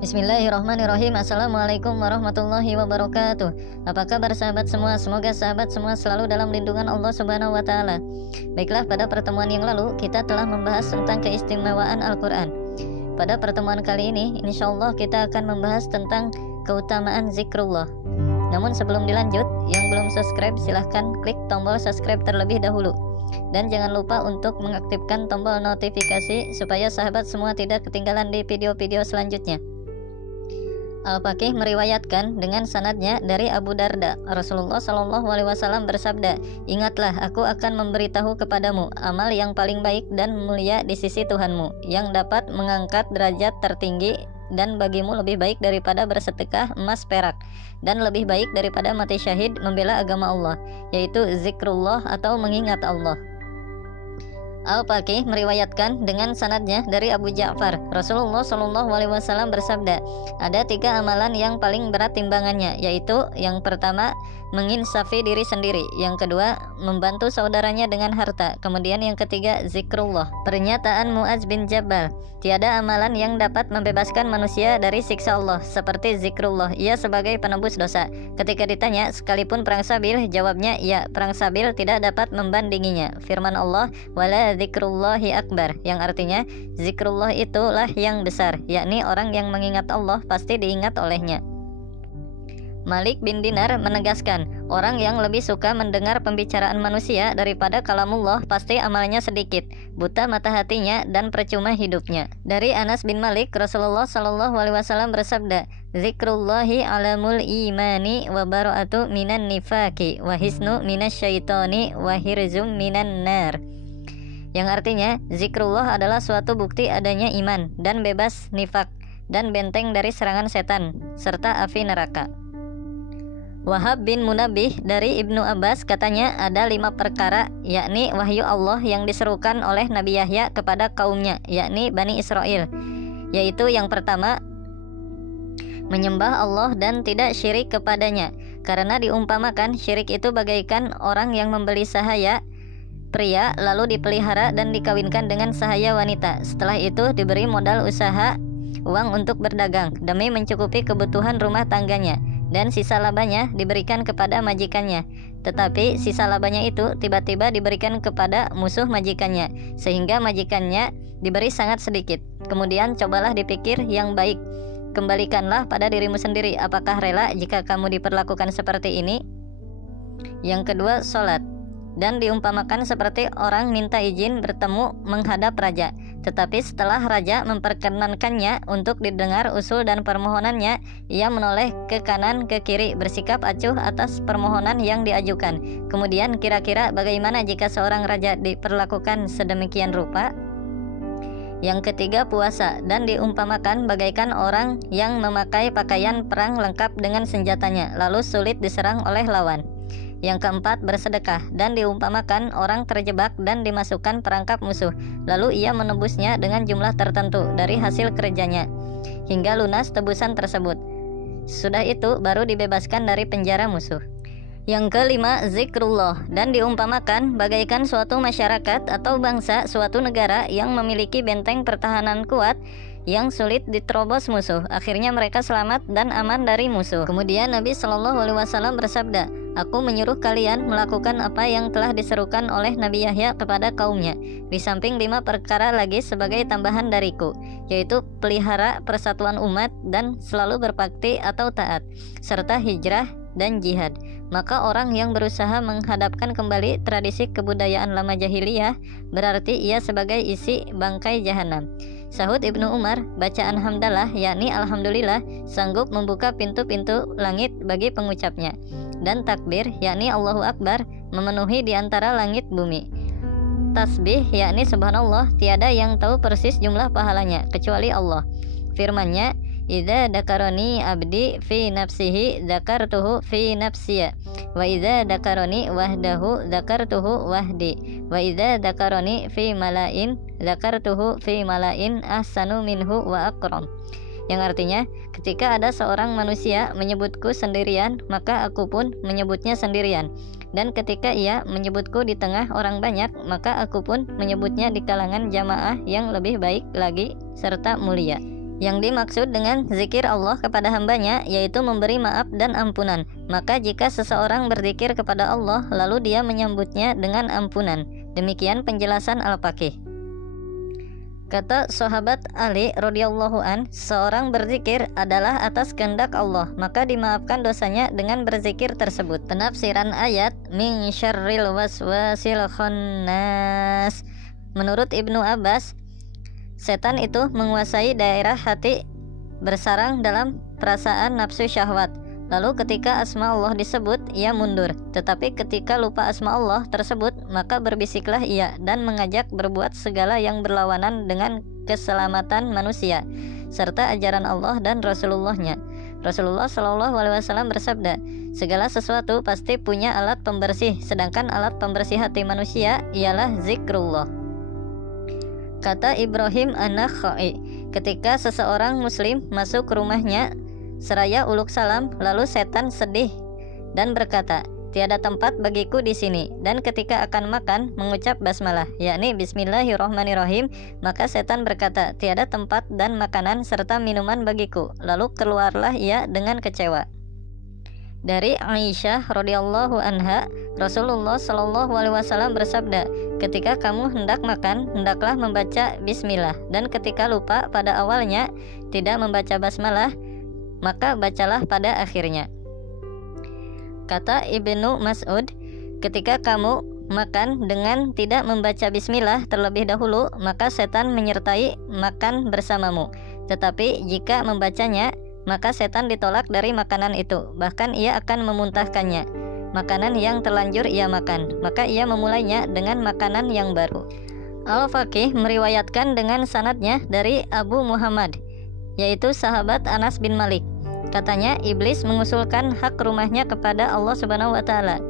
Bismillahirrahmanirrahim. Assalamualaikum warahmatullahi wabarakatuh. Apa kabar sahabat semua? Semoga sahabat semua selalu dalam lindungan Allah Subhanahu wa Ta'ala. Baiklah, pada pertemuan yang lalu kita telah membahas tentang keistimewaan Al-Quran. Pada pertemuan kali ini insyaallah kita akan membahas tentang keutamaan zikrullah. Namun sebelum dilanjut, yang belum subscribe silahkan klik tombol subscribe terlebih dahulu. Dan jangan lupa untuk mengaktifkan tombol notifikasi supaya sahabat semua tidak ketinggalan di video-video selanjutnya. Al-Faqih meriwayatkan dengan sanadnya dari Abu Darda, Rasulullah SAW bersabda, "Ingatlah, aku akan memberitahu kepadamu amal yang paling baik dan mulia di sisi Tuhanmu, yang dapat mengangkat derajat tertinggi dan bagimu lebih baik daripada bersedekah emas perak, dan lebih baik daripada mati syahid membela agama Allah, yaitu zikrullah atau mengingat Allah." Al-Faqih meriwayatkan dengan sanadnya dari Abu Ja'far, Rasulullah SAW bersabda, ada 3 amalan yang paling berat timbangannya, yaitu yang pertama, menginsafi diri sendiri, yang kedua, membantu saudaranya dengan harta, kemudian yang ketiga, zikrullah. Pernyataan Mu'adz bin Jabal, tiada amalan yang dapat membebaskan manusia dari siksa Allah seperti zikrullah, ia sebagai penebus dosa. Ketika ditanya, sekalipun perang Sabil, jawabnya, ya, perang Sabil tidak dapat membandinginya. Firman Allah, wala zikrullahi akbar, yang artinya zikrullah itulah yang besar, yakni orang yang mengingat Allah pasti diingat olehnya. Malik bin Dinar menegaskan, orang yang lebih suka mendengar pembicaraan manusia daripada kalamullah pasti amalnya sedikit, buta mata hatinya dan percuma hidupnya. Dari Anas bin Malik, Rasulullah SAW bersabda, zikrullahi alamul imani wa bara'atu minan nifaki wa hisnu minasyaitoni wa hirzum minan nar. Yang artinya, zikrullah adalah suatu bukti adanya iman dan bebas nifak dan benteng dari serangan setan serta api neraka. Wahab bin Munabbih dari Ibnu Abbas katanya ada 5 perkara, yakni wahyu Allah yang diserukan oleh Nabi Yahya kepada kaumnya, yakni Bani Israel, yaitu yang pertama, menyembah Allah dan tidak syirik kepadanya, karena diumpamakan syirik itu bagaikan orang yang membeli sahaya pria lalu dipelihara dan dikawinkan dengan sahaya wanita, setelah itu diberi modal usaha uang untuk berdagang demi mencukupi kebutuhan rumah tangganya, dan sisa labanya diberikan kepada majikannya, tetapi sisa labanya itu tiba-tiba diberikan kepada musuh majikannya, sehingga majikannya diberi sangat sedikit. Kemudian cobalah dipikir yang baik, kembalikanlah pada dirimu sendiri, apakah rela jika kamu diperlakukan seperti ini? Yang kedua, sholat, dan diumpamakan seperti orang minta izin bertemu menghadap raja, tetapi setelah raja memperkenankannya untuk didengar usul dan permohonannya, ia menoleh ke kanan ke kiri bersikap acuh atas permohonan yang diajukan. Kemudian kira-kira bagaimana jika seorang raja diperlakukan sedemikian rupa? Yang ketiga, puasa, dan diumpamakan bagaikan orang yang memakai pakaian perang lengkap dengan senjatanya lalu sulit diserang oleh lawan. Yang keempat, bersedekah, dan diumpamakan orang terjebak dan dimasukkan perangkap musuh, lalu ia menebusnya dengan jumlah tertentu dari hasil kerjanya hingga lunas tebusan tersebut. Sudah itu baru dibebaskan dari penjara musuh. Yang kelima, zikrullah, dan diumpamakan bagaikan suatu masyarakat atau bangsa, suatu negara yang memiliki benteng pertahanan kuat yang sulit diterobos musuh. Akhirnya mereka selamat dan aman dari musuh. Kemudian Nabi SAW bersabda, aku menyuruh kalian melakukan apa yang telah diserukan oleh Nabi Yahya kepada kaumnya, di samping 5 perkara lagi sebagai tambahan dariku, yaitu pelihara persatuan umat dan selalu berbakti atau taat, serta hijrah dan jihad. Maka orang yang berusaha menghadapkan kembali tradisi kebudayaan lama jahiliyah, berarti ia sebagai isi bangkai jahanam. Sahut Ibnu Umar, bacaan hamdalah, yakni alhamdulillah, sanggup membuka pintu-pintu langit bagi pengucapnya, dan takbir, yakni Allahu Akbar, memenuhi di antara langit bumi. Tasbih, yakni subhanallah, tiada yang tahu persis jumlah pahalanya kecuali Allah. Firman-Nya, idza dakaroni abdi fi nafsihi dzakartuhu fi nafsiya, wa idza dakaroni wahdahu dzakartuhu wahdi, wa idza dakaroni fi malain dzakartuhu fi malain ahsanu minhu wa akram. Yang artinya, ketika ada seorang manusia menyebutku sendirian, maka aku pun menyebutnya sendirian, dan ketika ia menyebutku di tengah orang banyak, maka aku pun menyebutnya di kalangan jamaah yang lebih baik lagi serta mulia. Yang dimaksud dengan zikir Allah kepada hambanya yaitu memberi maaf dan ampunan. Maka jika seseorang berzikir kepada Allah lalu dia menyambutnya dengan ampunan. Demikian penjelasan Al-Faqih. Kata sahabat Ali radhiyallahu an, seorang berzikir adalah atas kehendak Allah, maka dimaafkan dosanya dengan berzikir tersebut. Penafsiran ayat min syarril waswasil khannas. Menurut Ibnu Abbas, setan itu menguasai daerah hati, bersarang dalam perasaan nafsu syahwat. Lalu ketika asma Allah disebut, ia mundur. Tetapi ketika lupa asma Allah tersebut, maka berbisiklah ia dan mengajak berbuat segala yang berlawanan dengan keselamatan manusia serta ajaran Allah dan Rasulullah-Nya. Rasulullah Shallallahu Alaihi Wasallam bersabda, segala sesuatu pasti punya alat pembersih, sedangkan alat pembersih hati manusia ialah zikrullah. Kata Ibrahim An-Nakhai, ketika seseorang muslim masuk ke rumahnya seraya uluk salam, lalu setan sedih dan berkata, tiada tempat bagiku di sini. Dan ketika akan makan mengucap basmalah, yakni Bismillahirrahmanirrahim, maka setan berkata, tiada tempat dan makanan serta minuman bagiku. Lalu keluarlah ia dengan kecewa. Dari Aisyah radhiyallahu anha, Rasulullah Shallallahu Alaihi Wasallam bersabda, ketika kamu hendak makan, hendaklah membaca Bismillah, dan ketika lupa pada awalnya tidak membaca basmalah, maka bacalah pada akhirnya. Kata Ibnu Mas'ud, ketika kamu makan dengan tidak membaca bismillah terlebih dahulu, maka setan menyertai makan bersamamu. Tetapi jika membacanya, maka setan ditolak dari makanan itu, bahkan ia akan memuntahkannya. Makanan yang terlanjur ia makan, maka ia memulainya dengan makanan yang baru. Al-Faqih meriwayatkan dengan sanadnya dari Abu Muhammad, yaitu sahabat Anas bin Malik. Katanya, iblis mengusulkan hak rumahnya kepada Allah Subhanahu wa taala.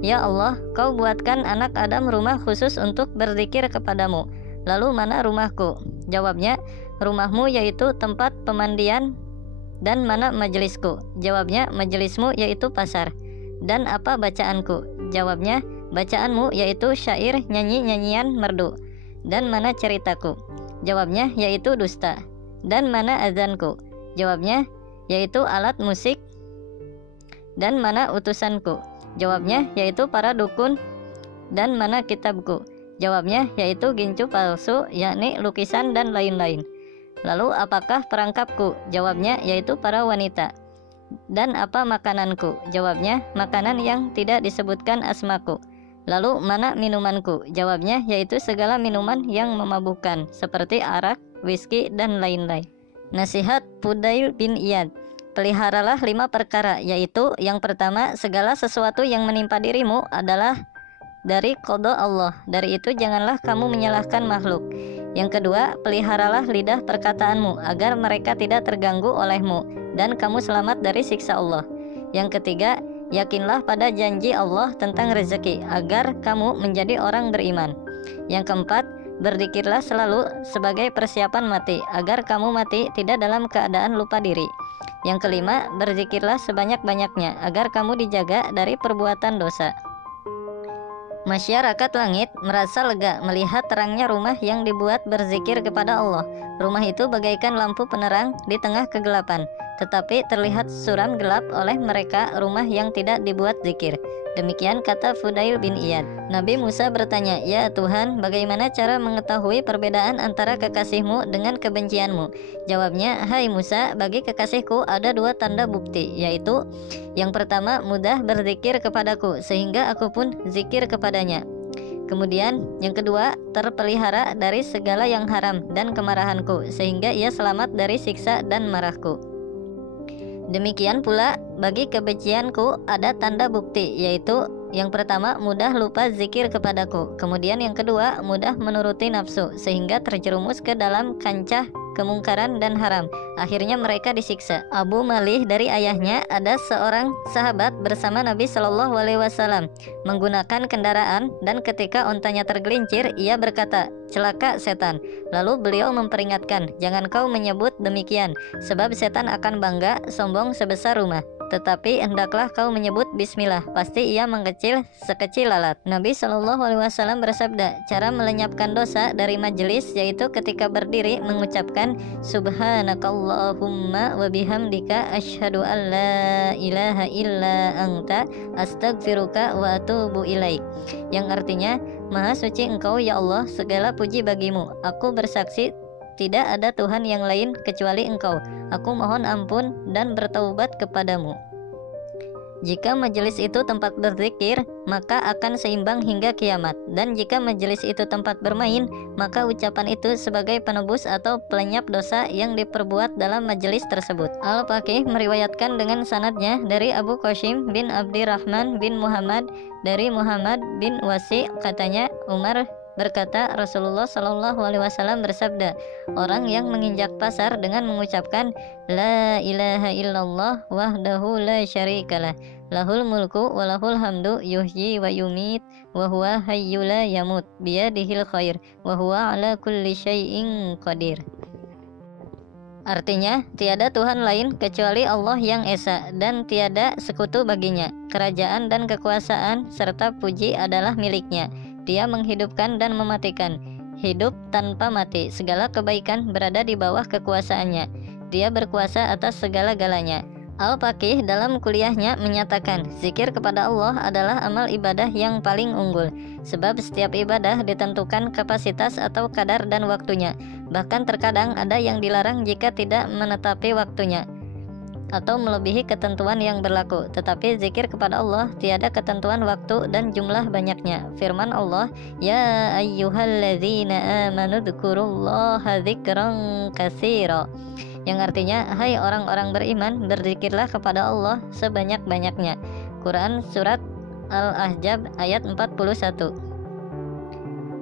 Ya Allah, kau buatkan anak Adam rumah khusus untuk berzikir kepadamu. Lalu mana rumahku? Jawabnya, rumahmu yaitu tempat pemandian. Dan mana majelisku? Jawabnya, majelismu yaitu pasar. Dan apa bacaanku? Jawabnya, bacaanmu yaitu syair, nyanyi-nyanyian merdu. Dan mana ceritaku? Jawabnya, yaitu dusta. Dan mana azanku? Jawabnya, yaitu alat musik. Dan mana utusanku? Jawabnya, yaitu para dukun. Dan mana kitabku? Jawabnya, yaitu gincu palsu, yakni lukisan dan lain-lain. Lalu apakah perangkapku? Jawabnya, yaitu para wanita. Dan apa makananku? Jawabnya, makanan yang tidak disebutkan asmaku. Lalu mana minumanku? Jawabnya, yaitu segala minuman yang memabukkan, seperti arak, whisky, dan lain-lain. Nasihat Fudail bin Iyad, peliharalah 5 perkara, yaitu yang pertama, segala sesuatu yang menimpa dirimu adalah dari qada Allah. Dari itu janganlah kamu menyalahkan makhluk. Yang kedua, peliharalah lidah perkataanmu agar mereka tidak terganggu olehmu dan kamu selamat dari siksa Allah. Yang ketiga, yakinlah pada janji Allah tentang rezeki agar kamu menjadi orang beriman. Yang keempat, berzikirlah selalu sebagai persiapan mati agar kamu mati tidak dalam keadaan lupa diri. Yang kelima, berzikirlah sebanyak-banyaknya agar kamu dijaga dari perbuatan dosa. Masyarakat langit merasa lega melihat terangnya rumah yang dibuat berzikir kepada Allah. Rumah itu bagaikan lampu penerang di tengah kegelapan, tetapi terlihat suram gelap oleh mereka rumah yang tidak dibuat zikir. Demikian kata Fudail bin Iyad. Nabi Musa bertanya, ya Tuhan, bagaimana cara mengetahui perbedaan antara kekasihmu dengan kebencianmu? Jawabnya, hai Musa, bagi kekasihku ada 2 tanda bukti, yaitu yang pertama, mudah berzikir kepadaku sehingga aku pun zikir kepadanya. Kemudian yang kedua, terpelihara dari segala yang haram dan kemarahanku sehingga ia selamat dari siksa dan marahku. Demikian pula bagi kebencianku ada tanda bukti, yaitu yang pertama, mudah lupa zikir kepadaku. Kemudian yang kedua, mudah menuruti nafsu sehingga terjerumus ke dalam kancah kemungkaran dan haram. Akhirnya mereka disiksa. Abu Malih dari ayahnya, ada seorang sahabat bersama Nabi Shallallahu Alaihi Wasallam menggunakan kendaraan, dan ketika ontanya tergelincir, ia berkata, celaka setan. Lalu beliau memperingatkan, jangan kau menyebut demikian, sebab setan akan bangga sombong sebesar rumah. tetapi hendaklah kau menyebut bismillah, pasti ia mengecil sekecil lalat. Nabi Shallallahu Alaihi Wasallam bersabda, cara melenyapkan dosa dari majelis yaitu ketika berdiri mengucapkan subhanakallahumma wa bihamdika asyhadu an la ilaha illa anta astaghfiruka wa atubu ilaik, yang artinya, Maha suci Engkau ya Allah, segala puji bagimu, aku bersaksi tidak ada Tuhan yang lain kecuali Engkau. Aku mohon ampun dan bertaubat kepadamu. Jika majelis itu tempat berzikir, maka akan seimbang hingga kiamat. Dan jika majelis itu tempat bermain, maka ucapan itu sebagai penebus atau pelenyap dosa yang diperbuat dalam majelis tersebut. Al-Faqih meriwayatkan dengan sanadnya dari Abu Qasim bin Abdirrahman bin Muhammad dari Muhammad bin Wasi, katanya Umar berkata, Rasulullah Shallallahu Alaihi Wasallam bersabda, orang yang menginjak pasar dengan mengucapkan La ilaha illallah wahdahu la syarikalah, lahul mulku walahul hamdu yuhyi wa yumit wa huwa hayyul la yamut biyadihil khair wa huwa ala kulli syai'in qadir. Artinya, tiada Tuhan lain kecuali Allah yang Esa dan tiada sekutu baginya. Kerajaan dan kekuasaan serta puji adalah miliknya. Dia menghidupkan dan mematikan, hidup tanpa mati. Segala kebaikan berada di bawah kekuasaannya. Dia berkuasa atas segala-galanya. Al-Faqih dalam kuliahnya menyatakan, zikir kepada Allah adalah amal ibadah yang paling unggul, sebab setiap ibadah ditentukan kapasitas atau kadar dan waktunya. Bahkan terkadang ada yang dilarang jika tidak menetapi waktunya atau melebihi ketentuan yang berlaku. Tetapi zikir kepada Allah tiada ketentuan waktu dan jumlah banyaknya. Firman Allah, Ya ayyuhalladzina amanu dzkurullaha dzikran katsira, yang artinya, hai orang-orang beriman, berzikirlah kepada Allah sebanyak-banyaknya. Quran Surat Al-Ahzab ayat 41,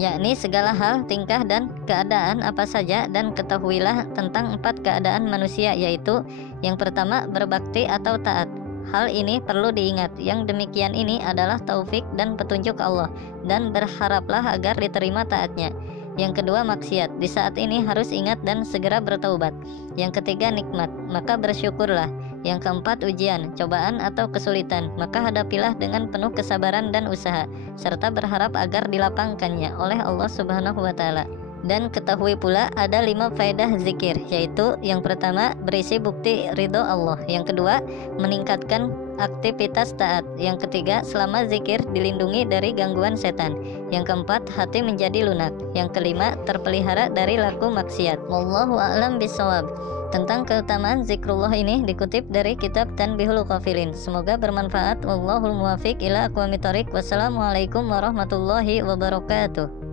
yakni segala hal, tingkah dan keadaan apa saja, dan ketahuilah tentang 4 keadaan manusia, yaitu yang pertama berbakti atau taat. Hal ini perlu diingat, yang demikian ini adalah taufik dan petunjuk Allah, dan berharaplah agar diterima taatnya. Yang kedua maksiat, di saat ini harus ingat dan segera bertaubat. Yang ketiga nikmat, maka bersyukurlah. Yang keempat ujian, cobaan atau kesulitan, maka hadapilah dengan penuh kesabaran dan usaha, serta berharap agar dilapangkannya oleh Allah Subhanahu wa Ta'ala. Dan ketahui pula ada 5 faedah zikir, yaitu yang pertama berisi bukti ridho Allah, yang kedua meningkatkan aktivitas taat, yang ketiga selama zikir dilindungi dari gangguan setan, yang keempat hati menjadi lunak, yang kelima terpelihara dari laku maksiat. Wallahu a'lam bishawab. Tentang keutamaan zikrullah ini dikutip dari kitab Tanbihul Qafilin. Semoga bermanfaat. Wallahul muwafiq ila aqwamit thoriq. Wassalamualaikum warahmatullahi wabarakatuh.